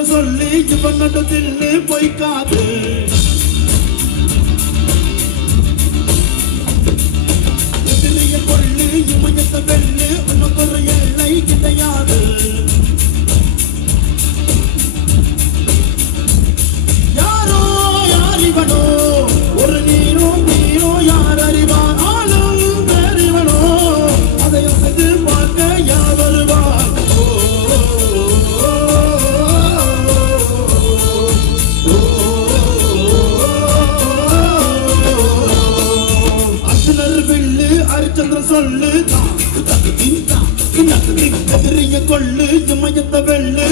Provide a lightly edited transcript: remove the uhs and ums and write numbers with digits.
அரிச்சந்திரன் சொல்லி இவன் நட்டு தின்னு பொய்க்காது எதிரிய கொள்ளு இமயத்தை வெள்ளு உனக்கு ஒரு எல்லை கிடையாது யாரோ யார் இவனோ ஒரு நீரோ நீரோ யார் அறிவார் ஆளும் வேறிவனோ அதை அசைத்து பார்க்க யார் வருவார் அரிச்சந்திரன் சொல்லு எதிரிய கொள்ளு இமயத்தை வெள்ளு